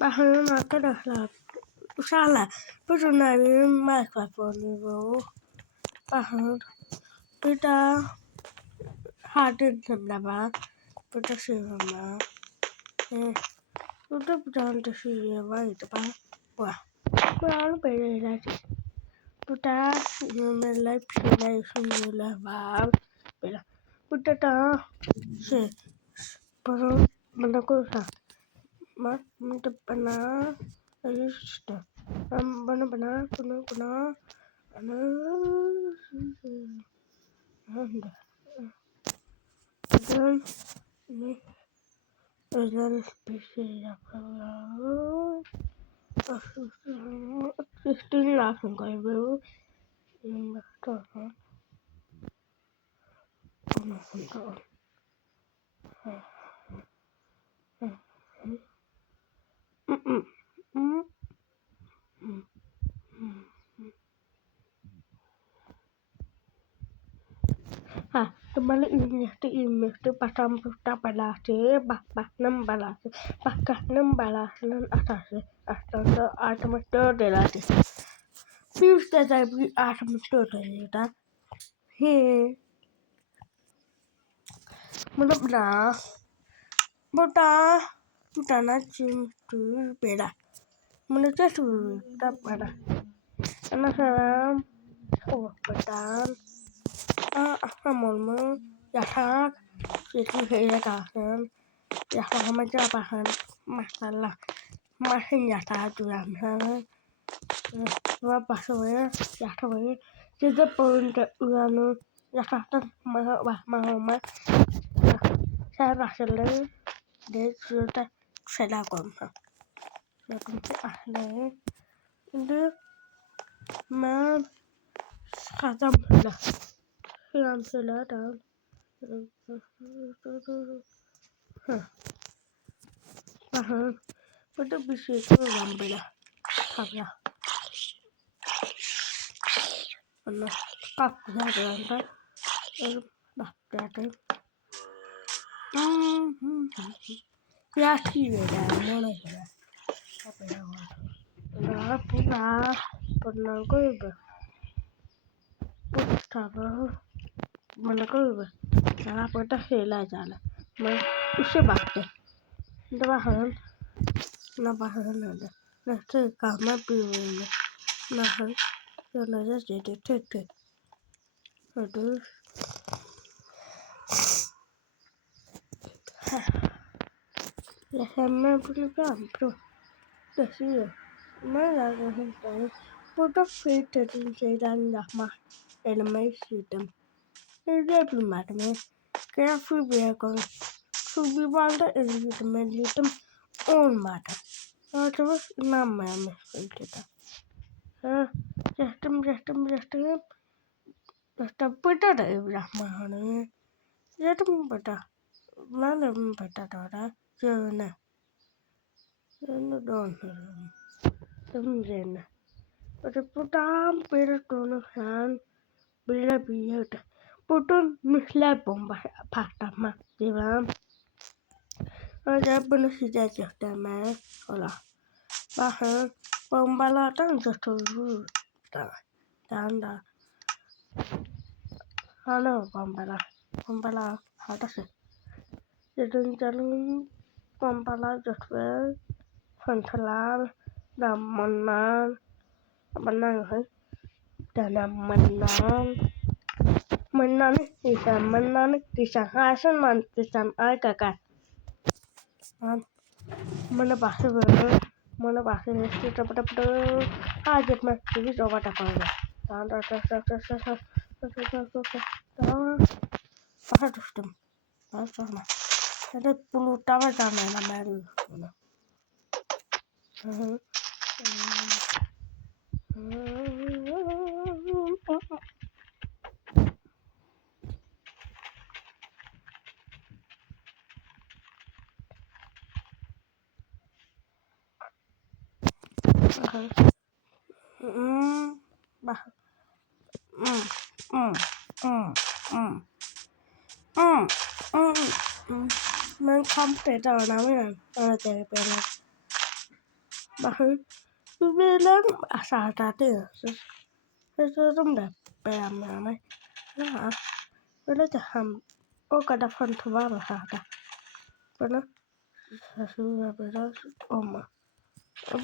Bakın arkadaşlar. Uşaqlar, bu günlərin mikrofonu bu. Bakın. Bir de hardinimde var. Burada şey var. Burada bir tane de şey vardı bak. Bu. Bunu böyle elədik. Burada numaralar, bir şeyler, şunlar var. Böyle. Burada da şey. Bana koysa. Burada bana. Öyle işte. Bana. Bugün özel bir şey yapalım. Üstünü lazım koyuyorum. Tamam. Tamam. Kembali ini pasang putar balasi, bak 6 balasi, bakah 6 balasan atas automator delati. Biz de bir automator delati. Burada nachim tu beda. Menuju tu tak pada. Anak salam, bedan. Amolmu, yasak, itu heyatakan, yasak macam apa masalah, masih yasak tu yang apa soalnya yasak ni, jadi pun terlalu yasak tu mahal, saya rasa le, dia sudah saya lakukan, ahli, itu mal khatam lah. Yang selatan, itu bisa itu ramai lah, karena apa ada ada, ya sih beda, mana sih, apa yang pernah kau mana kau cara pada hela jalan, usah baca, bahan ada, nanti kamar pilih, nanti jadi tete, aduh, ya sama pilih bro, kasih, mana ada foto filter dan dah elemen sistem. Ini belum ada nih. Kayak free balda elemen olmadı. Terus namanya filter. Sistem beda da Ibrahim. Sistem beda. Mana beda da? Jana. Jana don. Jana. Ada putam beda don kan. Beda. Putum misal bomba pertama, jelas. Ada pun sudah jatuh olah. Bahkan bomba latang jatuh tanda. Halo bomba ada sih. Jadi jalan bomba jatuh, hantalan, dan menang bisa hasil mantisan kakak. Mana bahasa itu dapat hajat masih coba dapat. Ada puluh tahun nama men komplett namanya ada pernah Bakın birbirlerim aşağıda diyorsunuz. Sözüm de beğenmiyorum. Ya öyle de hem o kadar fantı var aşağıda. Bana sözümle biraz olma.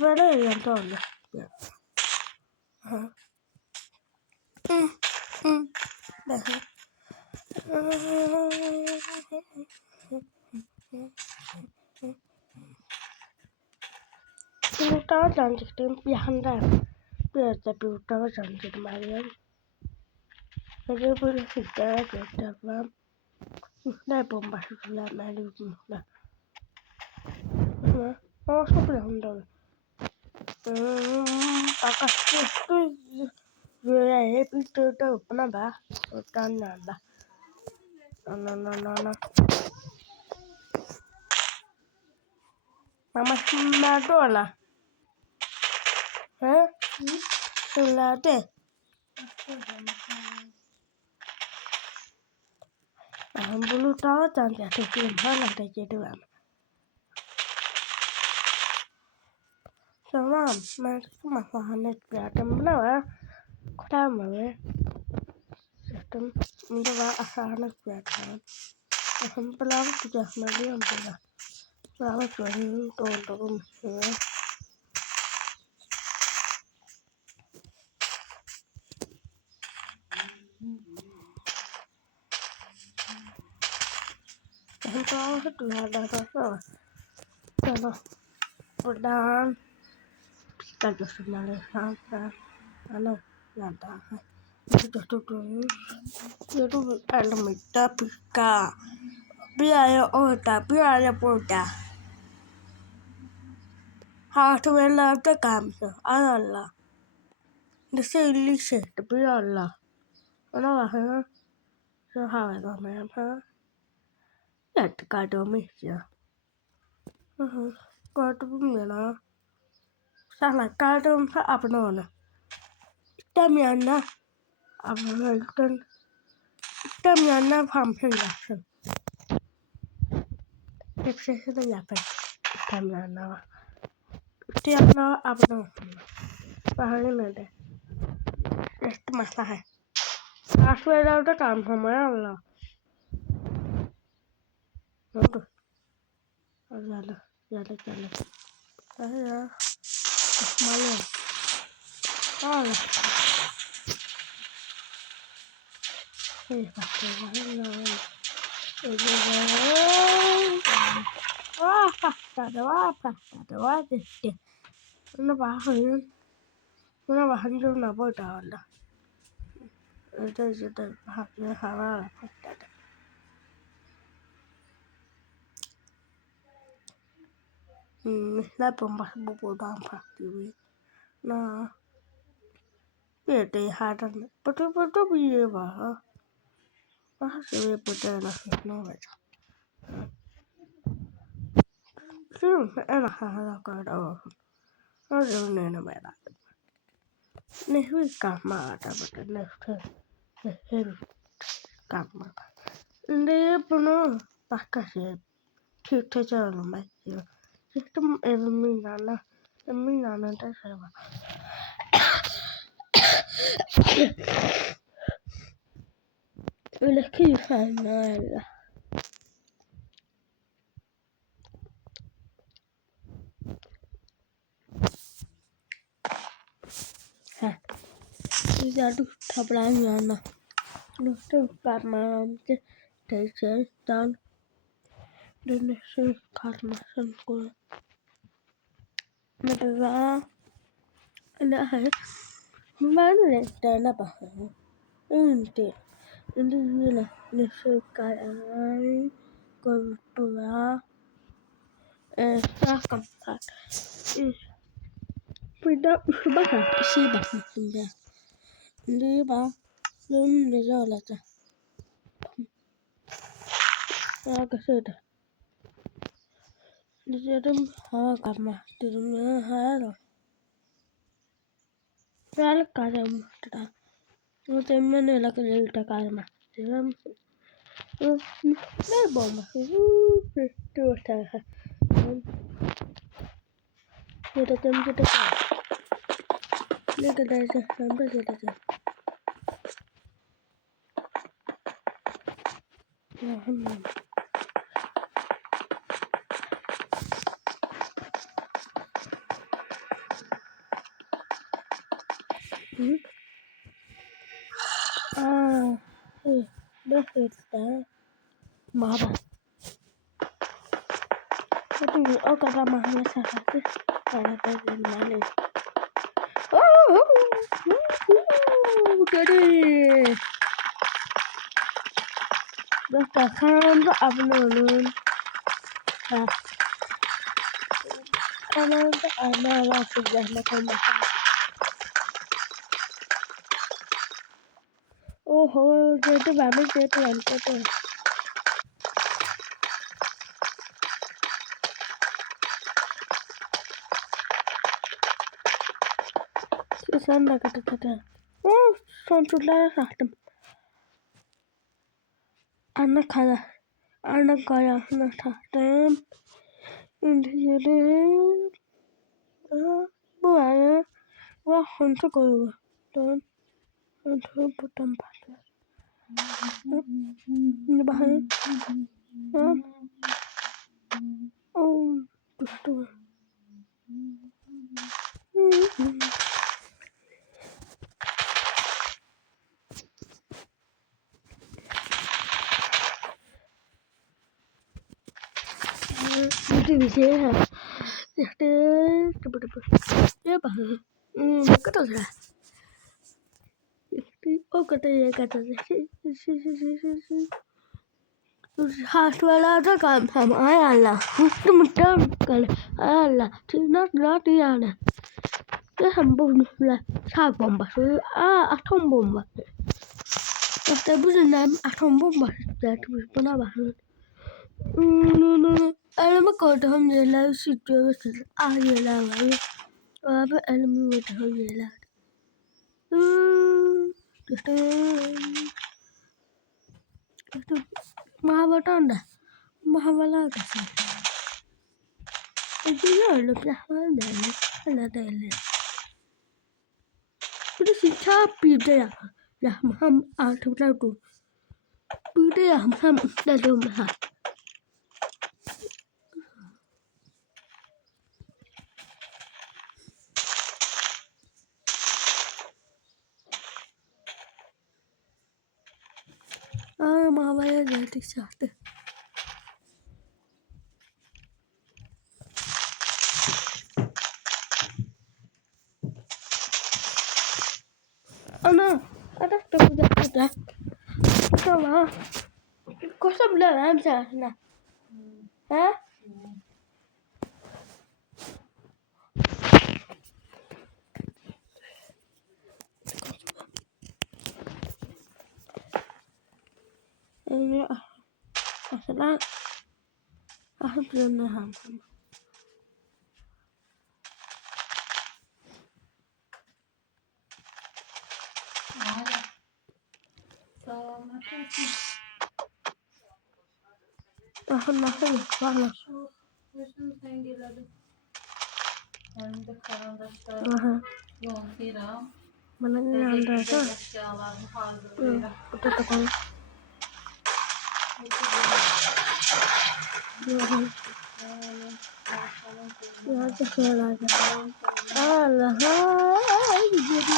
Böyle yanında oluyor. Ha. Bakın. Yumurtağı cancıktım bir anda biraz da bir yumurtağı cancıktım arıyorum. Hadi böyle sizlere göstermem. Ne bombası kullanmayı unutma. Ama çok önemli. Arkadaşlar böyle hep üstüde bana bak. Oradan nerede? Ana. Mama nerede ola? He? Nerede? Ben bunu daha cancıktım. Hala da gidiyorum. Tamam, ben masalahını yapıyordum. Bu ne var? Kurtarmalı. Zaten bunda var aşağını yapıyordum. Bakın pilavı sıcakmalıyım burada. Pilavı koyayım, doldurum üstüne. Bakın pilavı duyarlar da. Sonra buradan pika göstermeli. Ana yandan. Sudah tutup. Itu elementa pika. Biaya oda, biaya boda. Harus velata kamsa. Allah. Desse lise tapi Allah. Ona bahaya. Så har jag dem med här. Jättekardomisia. Kardomina. Sana kardom sa abnona. Tamiana. Abnona. Tamiana pamphlet. Hepsi de yapar. Tamiana. Tamiana abnona. Bahaya nede. Işte masalah. Aslında काम हमारा Allah. Oldu. Yalla. Hadi ya. Maya. Allah. Bak. Patladı. Gitti. Buna bakınca ne boyda Allah. Öyle de hava patladı. Ne bombası bu buradan patlıyor. Na. Bir de hadan. Bu bir yer var. Nasıl bir burada nasıl olacak? Şimdi en ahada kadar olsun. Nasıl ne merak ettim. Ne bir kamera da ne kamera. Ne bunu başka şey tutacağım ben. Sistem evimin da şey var. Öyle keyifli. Güzel bir tablağın yanına. Nasıl karmamızı teyzeden dönüşü karmasın koy. Mesela ne hayır. Ben renklerine bakıyorum. Şimdi yine nasıl kararın koyduğuna sakın. Bir de şu bakın bir şey bakmıştım ben. Şimdi bak. Bunun ne olacak? Arkadaşlar. Dedim hava karma. Dedim ya hayır. Real karma. O zaman ne lagi cerita karma. Dedim. Ne bomba. Itu saya. Gideceğim. Ne gideceğim? Ben de gideceğim. Allah'ım. Hı? Ne işte? Mağara. Jadi o kadar mahal sakit. Kalau terjadi jadi bahkan abnormal. Nah, karena ada langsung makan makan. Oh, jadi bagus jadi lantai. Sen de kata. Oh, sonuçlar sattım. Ana kayasını sattım. İndirim. Bu ayı. Wah, untuk koyu. Dan untuk buton patah. Ini bahaya. Oh, düştü. Bir şey ha. İşte ya bak. Ne kadar güzel. İşte o kadar ya kadar. Hastalarda kalmam. Ay Allah. Muhtemelen kalır. Ay Allah. Tırnaklar yani. Hem bunlar sağ bombası. Atom bombası. İşte bu yüzden atom bombası. Buna bakın. Elime koyduğum yerler sütüyorsunuz. Yerler var. Abi elime koyduğum yerler. İşte Mahabharata. Mahabharata. Biliyorum ne değil. Bir şey bir de ya ham artık bu. Bir de ya ham istedim ha. Mahabharata geldik zaten. Ana, ada sudah. Sama. Kok sebelah sana? Hah? Ini asalnya aku belum paham. Nasıl bana? Önümde karandaşlar, yoğun firam. Mana ni anda tu? Eşyalarını hazırlayarak. Betul betul. Ya sesuai lagi. Allah, jadi.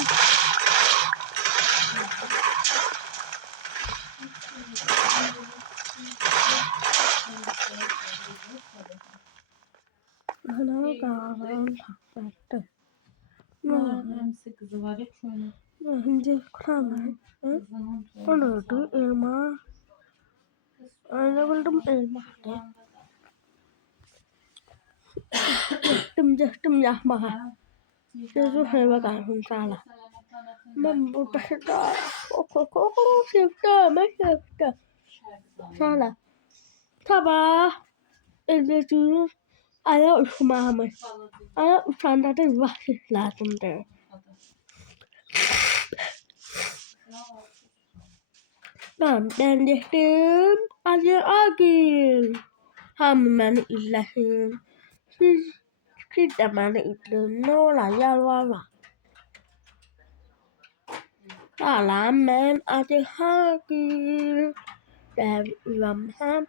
Ana karan takta. Hemsi kızı var ya şöyle. Şimdi kurang. Onu tu elma. Ana buldum elma. Tum ya bah. Sesu heba kan salah. Mampu pasca. Sifta, sifta. Salah. Sabah. Elbette aya uçmamı. Aya uçanda da vakit lazımdır. Ben dedim. Acı agil. Hemen izlesin. Siz Siz de beni ittirin. Ne ola yalvarma. Salam ben adı Hagil. Devrim hem.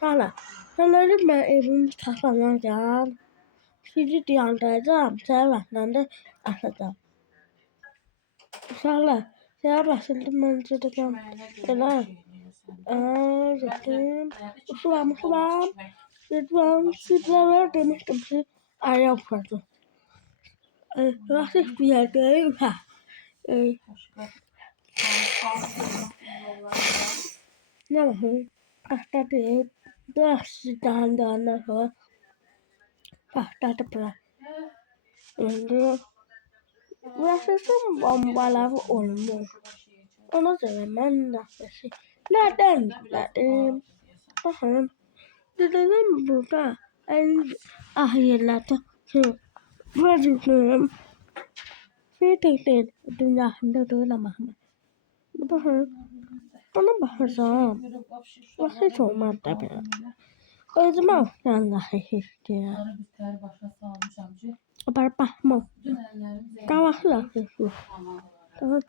Salam. Sanırım ben evimi taşınacağım. Sizi diyandıracağım. Sevmezden de atacağım. Salam. Sen başladım ben çocuklarım. Çiməyinə görə Selam. şey eləyirsən. Gittim. Nədir Uslam. çimək? Lütfen sizlere demiştim ki ayağım fazla. Nasıl bir yerdeyim? Başqa yollar. Ne bakayım? Hasta değil. Dersden de ondan sonra hasta da bırak. Şimdi nasılsın bombalar olmuyor. Ona göre ben nasıl nereden geldim? Bakın. Dedim burada en ahirlerde şu gözüküyorum. Değil. Dünyasında değil ama. Bakın. Bana bakacağım. Vakit olmaz tabii. Özüme Allah'ı istiyor. Sarı bir tər başa salmışam ki, Ben bakmam. dünənlərim Kavaklı yapıyor. Tamam. Mənim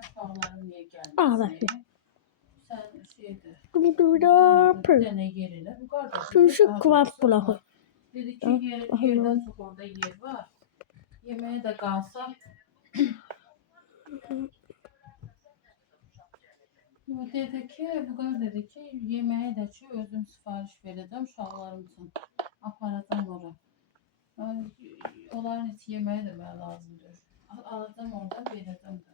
uşaqlarım niyə Aa, gəlməsin? bak. Sən şeydir. Duyda Bir pır. dənə yer elə. Bu qardaşı. Tuşu kuvap bulakı. Dedi ki, yerdən çox orada yer var. Yeməyə də qalsa. Dedi ki, bu qar dedi ki, yeməyi də ki, özüm sifariş verəcəm uşaqlarım üçün. Aparacam ora. Onların heç yeməyi də mənə lazımdır. Alacam oradan verəcəm də.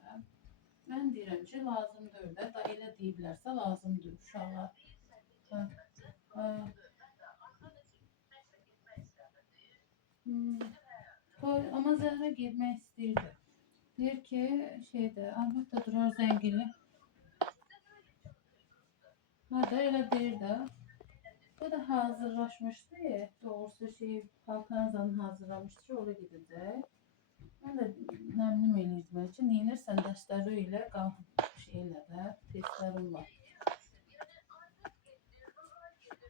Mən deyirəm ki, lazımdır da. Da elə deyiblərsə lazımdır uşaqlar. Amma Zəhra getmək istəyirdi. Deyir ki, şeydə, əlbəttə durar zəngili. Hə də elə deyir də. Bu da hazırlaşmışdı. Doğrusu Balkanzanı hazırlamışdı ki, oraya gedəcək. Mən də məmnun eləyirdim ki, neyinirsən dərsləri ilə şeylə də, testlərim var.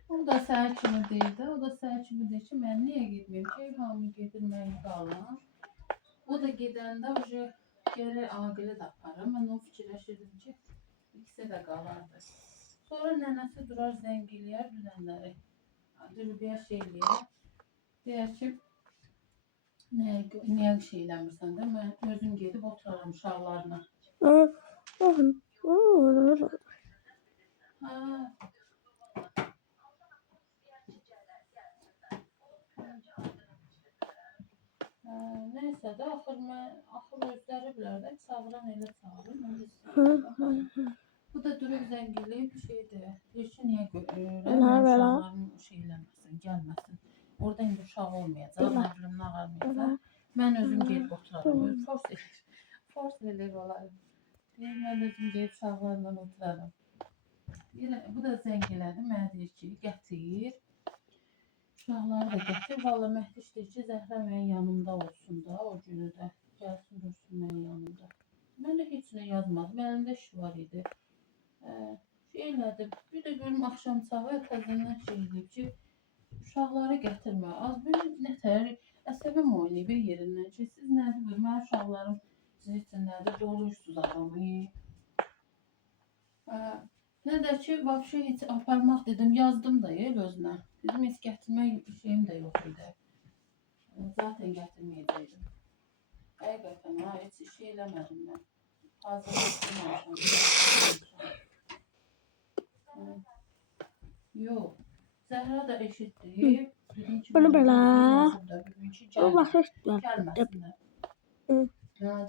O da səhər kimi deyir də, o da səhər kimi deyir ki, mən niyə getməyim ki, hamı gedir, mən qalam. O da gedəndə gərək Aqilə də aparım. Mən o fikirləşirdim ki, ikisi də qalardı. Sonra nənəsi durar zəng eləyər dünənləri. Dürübəyə şey eləyər. Deyər ki, niyə şey eləmirsən də, mən özüm gedib oturaram uşaqlarına. Neysə də, axır özləri bilər də, çağıran elə çağırır. Bu da durub zəng eləyib şeydir. Deyir ki, niyə uşaqların şey eləməsin, gəlməsin. Orada indi uşaq olmayacaq, nə bilim, nə qalmayacaq. Mən özüm gedib oturaram. Fors eləyir olarım. Deyir, mən özüm gedib uşaqlarla oturaram. Bu da zəng elədi, mənə deyir ki, gətir. Uşaqları da gətir. Valla Məhdi deyir ki, Zəhra mənim yanımda olsun da, o günü də. Gəlsin, dursun mənim yanımda. Mən də heç nə yazmadım. Mənim də iş var idi. Şey elədim. Bir də görüm axşam çağı təzəndən şey edib ki, uşaqları gətirmə. Az bir nətər əsəbim oynayıb yerindən ki, siz nədir bir, mənim uşaqlarım sizin üçün nədir, doluyursuz adamı. Nə də ki, vəbşə heç aparmaq dedim, yazdım da özünə. Dedim, heç gətirmək şeyim də yox idi. Zaten gətirməyəcəkdim. Həqiqətən, heç şey eləmədim mən. Hazırlaşdırmamışam. Yox. Zəhra da eşitdi. Bunu belə. O vaxt gəlməsinlər.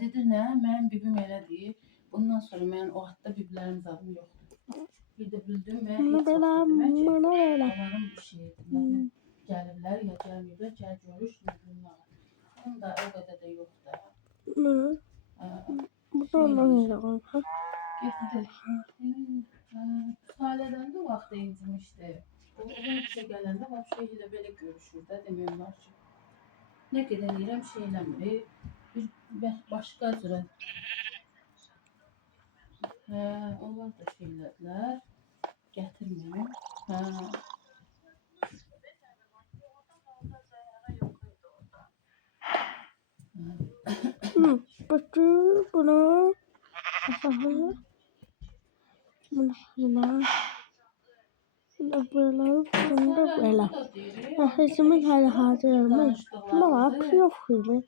Dedi, nə? Mənim bibim elə deyir. Bundan sonra mənim o adda biblərim zadım yoxdur. Bir də bildim, mən heç vaxt demək ki, onların bir şeydir. Gəlirlər, ya gəlməyiblər, gəl görür, şimdi bunlar. Onun da o qədər də yoxdur. Bu da ondan elə qalır. Getdi. Salədən də vaxt incimişdi. O işə gələndə vəbşə ilə belə görüşür də, demək olar ki. Nə qədər deyirəm, şey eləmir. Bir başqa cürə. Onlar da şey elədilər. Gətirməyim. Bütün bunu bunu böyle. Sesimi hala hazır olmuş. Ama bir şey yok gibi.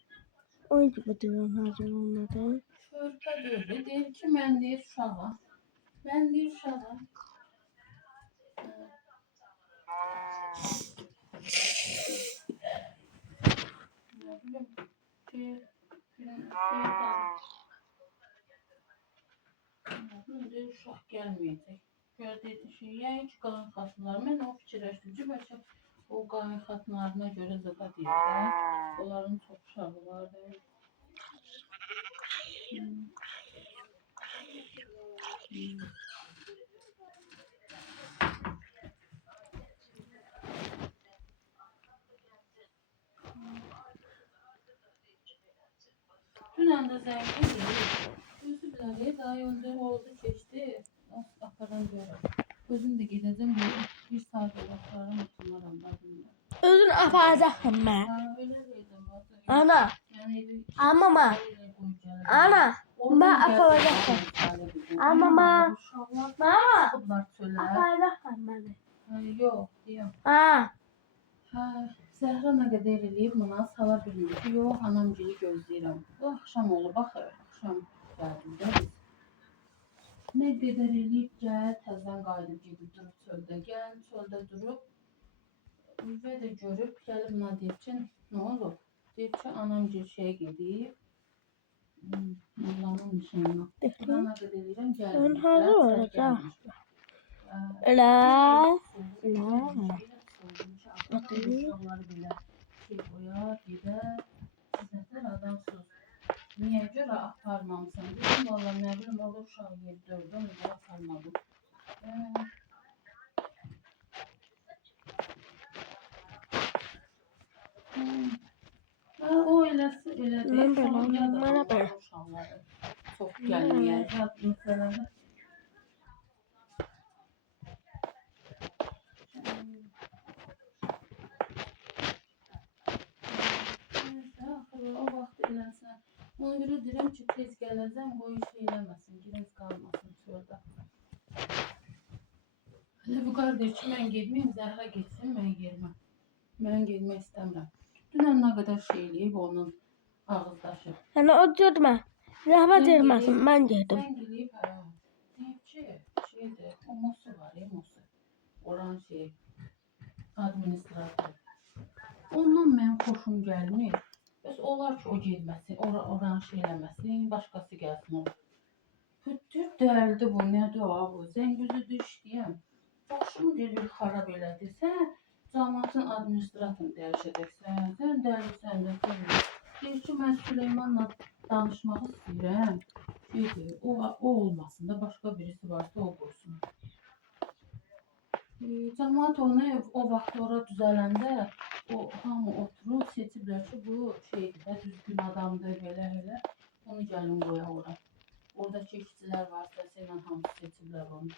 Onun gibi diyorum hazır olmadı. Körpə dövdü. Deyir ki, mən deyir uşağam. Mən deyir uşağam. Ne bileyim. Deyir uşaq gəlməyəcək. Gördüyü şey, yəni ki, qalan xatınlar. Mən o fikirləşdim. Bəlkə o qalan xatınlarına görə zəqa deyir də. Onların çox uşağı var da. Dünən də zəng edir. Özü biləli, daha öncə oldu, keçdi. Aparan görür. Özüm də gedəcəm, bir saat olaraqlarım oturmaram da bilmirəm. Özün aparacaqsın mən. Öyle verdim. Ana. Yəni, Ama. Ana. Ben aparacaqsın. Ama. Çıxıblar çölə. Aparacaqsın beni. Yox, deyəm. Zəhra nə qədər eləyib, buna sala bilmir ki, yox, anam geri gözləyirəm. Bu axşam olub, axı, axşam gəldim də biz. Nə qədər eləyib, gəl, təzdən qayıdıb gedib durub çöldə, gəl, çöldə durub. Və də görüb, gəlib buna deyib ki, nə olub? Deyib ki, anam geri şeyə gedib, Moğlanın nişanına. Buna nə qədər eləyirəm, gəldim. Sən hazır olacaq. Elə. Uşaqları belə şey qoyar, gedər, sizətlər adamsız. Niyə görə aparmamısan? Dedim, valla nə bilim, orada uşaq yeri dördü, onu da aparmadım. O eləsi elədi. Mən belə. Uşaqları çox gəlməyər. Məsələndə. O vaxt eləsən. Ona görə deyirəm ki, tez gələcəm, qoy iş eləməsin, girəz qalmasın çöldə. Elə bu qardeş ki, mən gedməyim, Zəhra getsin, mən girməm. Mən girmək istəmirəm. Dünən nə qədər şey eləyib onun ağızdaşı. Yəni o görmə. Zəhra girməsin, mən girdim. Sən gelib, deyib ki, şeydir, o Mosu var ya, Mosu. Oran şey, administrator. Ondan mən xoşum gəlmir. Bəs olar ki, o girməsin, oran şey eləməsin, başqası gəlsin olur. Püttür dəldi bu, nədir o, bu? Zəngüzüdür işləyəm. Başım deyir, bir xarab elədi. Sən cəmaatın administratorunu dəyişəcəksən, sən dəlirsən də sən. Deyir ki, mən Süleymanla danışmaq istəyirəm. Şeydir, o olmasın da, başqa birisi varsa o qoysun. Cəmaat onu o vaxt ora düzələndə o hamı oturub seçiblər ki, bu şeydir də, düzgün adamdır, belə. Onu gəlin qoya ora. Oradakı işçilər vasitəsilə hamısı seçiblər onu.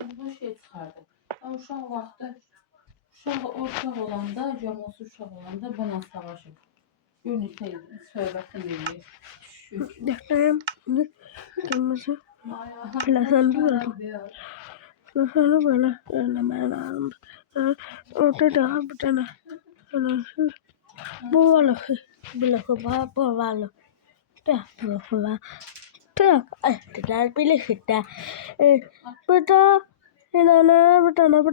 Biz bu şey çıxardı. Uşaq vaxtı, uşaq olanda, cəmosu uşaq olanda bana savaşıb. Görün, söhbətin eləyir. Dəxtəyim, qırmızı. Pləsən deyil. Sonra böyle söylemeye lazım. Orada da bir tane bu balık var, bu balık. Da balık var. Da ayaklar birleşikte. Burada bir tane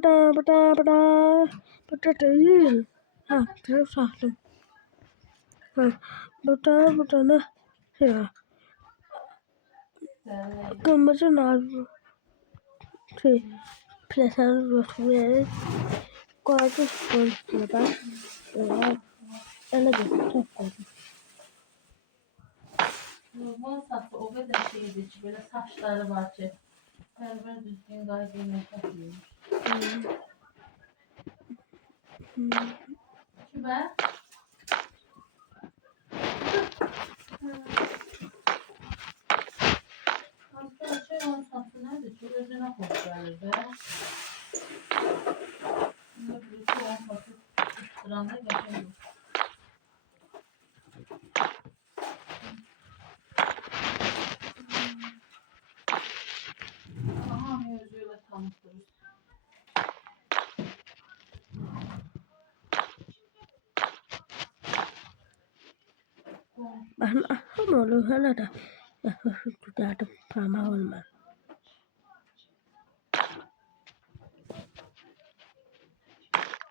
değil. Ha, taraf sahtım. Burada bir tane şey var. Kırmızı nar. Şey, plastik rotları koydu burada. Öyle bir çok koydum. Normal saçı o kadar şeydi ki, böyle saçları var ki, berber düzgün kaydırmaya takıyormuş. Kiber? Aslında şey onun saçı nerede? Şu özüne hoş gelir be. Şimdi birisi onun saçı tutturanda geçemiyor. Ben akşam olur hala da yaklaşık tutardım parmağı olmaz.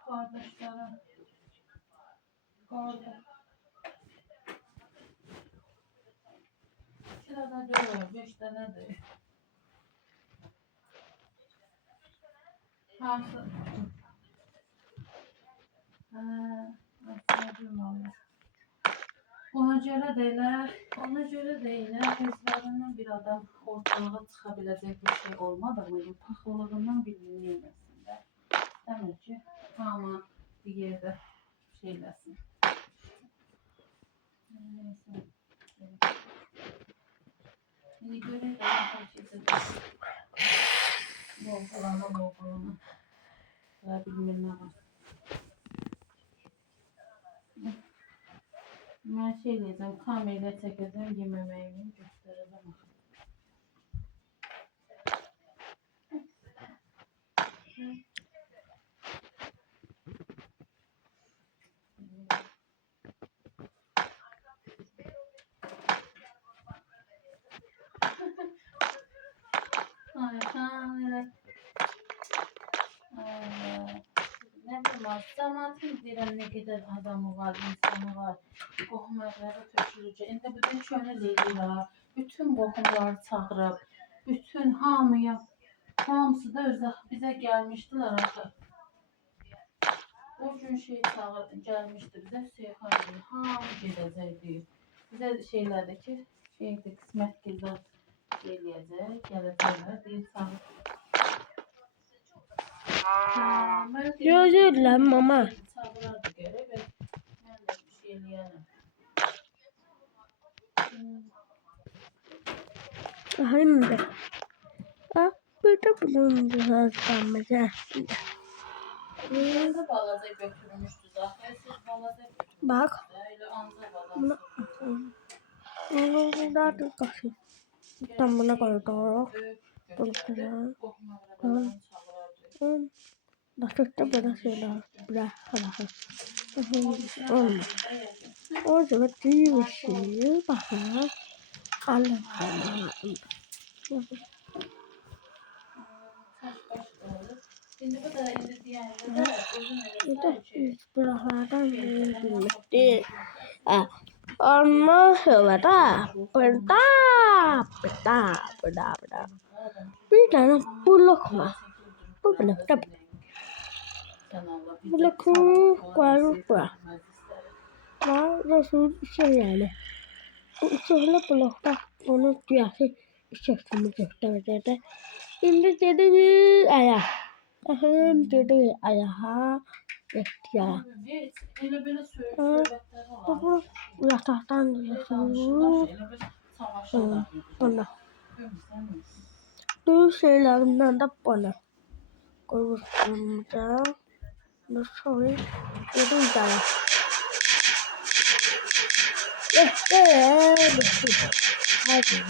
Kardeşlerim. Kardeş. Sırada diyor 5 tanedir. Hansı? Nasıl valla. Ona göre deyilər, özlərindən bir adam ortalığa çıxa biləcək bir şey olmadı mı? Paxıllığından bilinir məsəlində. Demir ki, hamı bir yerdə şeyləsin. Neyse. Şimdi görək də herkese loğulana. Daha bilmir nə var. Mən şey eləyəcəm, kamerayla çəkəcəm, yememəyimi göstərəcəm. Ne bileyim, zamanın deyirəm nə qədər adamı var, insanı var. Qohum evlərə töküləcək. İndi bütün köhnə deyirlər, bütün qohumları çağırıb, bütün hamıya, hamısı da özə bizə gəlmişdilər axı. O gün şey gəlmişdi bizə Seyxan dedi, hamı gedəcəkdi. Bizə şeylərdə ki, şeydi, qismət gizlər eləyəcək, gələcəklər, deyir çağır. Gözürler mama. Çağırardı geri ve mən də bir şey eləyərəm. Şimdi. Bir de bunun hızlanması. Burada balaca götürmüşdü zaten. Siz balaca götürmüşdü. Bak. Öyle anca balaca. Bunu da tıkasın. Tam buna koyduk. Bunu da. Başlıkta böyle şeyler. Bırak. Olmaz. O zaman iyi bir şey. Bakın. Allah'ım. Şimdi bu da indi diyende de özün Biz buralardan bilmekti. Ondan sonra da burada. Bir tane blok var. Bu blokta blokun koyup bırak. Nasıl şey yani. Bu içeride blokta onun dünyası içerisinde gösterdi. Şimdi dedi bir ayak. Dedi ayağa gitti. Bu yataktan düşüyor. Bana. Bu şeylerinden de bana. Koymuştum da. Nasıl? Dedim da. Hadi.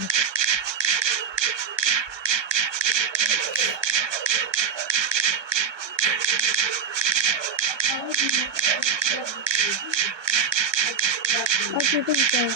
Hadi de.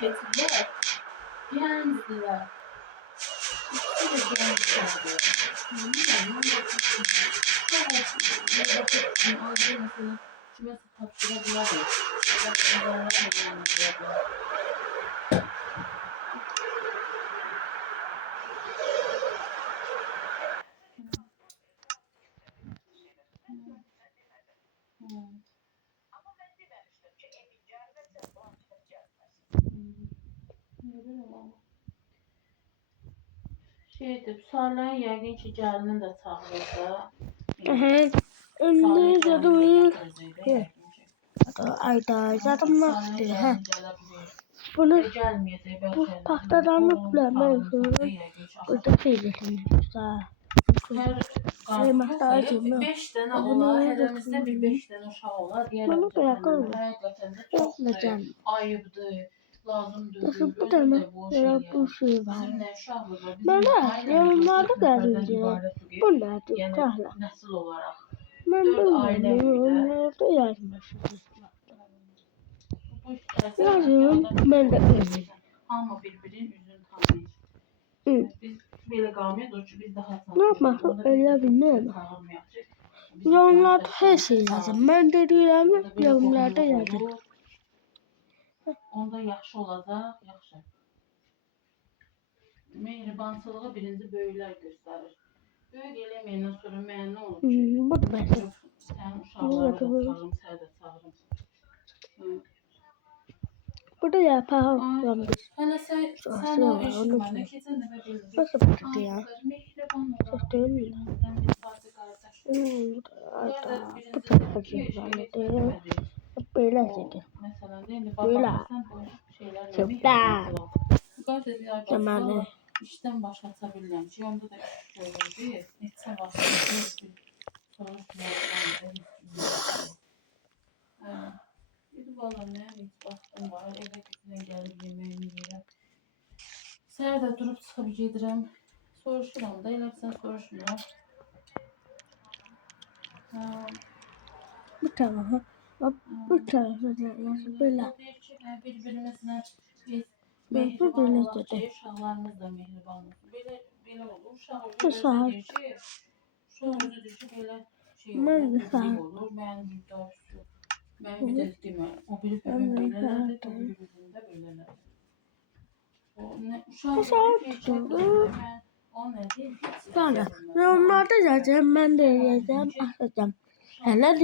keçirlər, gəncdirlər. İkisi də gənclərdir. Bilmirəm, mən də ayrı məsələn, kiməsə tapşıra bilərik. Yaxşılarına da yəni bilə bilər. Şeydir, Salih'in yəqin ki, gəlinin də çağırırdı. Ünlü zadım. Ayda zadım nasıl? Bunu bu tahtadan üflemeyi sonra burada seyredin. Hər qazı 5 dənə olar, hələmizdə bir 5 dənə uşaq olar. Bunu bırakalım. Həqiqətən də çox ayıbdır, lazımdır. Bu da mı? Bu şey var. Bana yorumlarda gelince bu nerede? Kahla. Nəsil olaraq. Ben bilmiyorum. Yorumlarda yazmışım. Yazıyorum. Ben de öyle. Amma bir-birinin üzünü tanıyır. Biz belə qalmayıq ki, biz daha tanıyırıq. Ne yapmak? Öyle bilmiyorum. Yorumlarda her şey yazın. Ben de diyorum yorumlarda yazın. Onda yaxşı olacaq, yaxşı. Mehribançılığı birinci böyüklər göstərir. Böyük eləməyəndən sonra mənə nə olur ki? Bu da benim. Sənin uşaqları da çağırım, səni də çağırım. Bu da yapalım. Hələ sən o eşitməni, keçən dəfə bildim. Nasıl bitirdi ya? Mehriban olur. Çok değil mi? Bu da yapacağım. Böyle dedi. Məsələn, indi Böyle. baxarsan bu şeylər Çöpdə. Qaz dedi, ay Zamanı. başqa işdən başa aça bilirəm ki, onda da görürdü, neçə vaxt soruşmuyorlar. Dedi, valla nə, heç vaxtım var, evə gücdən gəlib yeməyimi yeyirəm. Səhər də durub çıxıb gedirəm, soruşuram da, elə sən soruşmuram. Bu tarafa. Bu tarafa da yazı böyle. Bir-birimizlə biz mehriban olaq ki, uşaqlarımız da mehriban olsun. Belə olur, uşaq özü deyir ki, belə şey olur, güclük olur, mənim müddəvisi yox. Mən bir də demək, o biri belələrdir, o biri bizində belələrdir. Uşaq tuturdu. O nə deyil? Sonra yorumlarda yazacağım, ben de yazacağım, atacağım. Helal.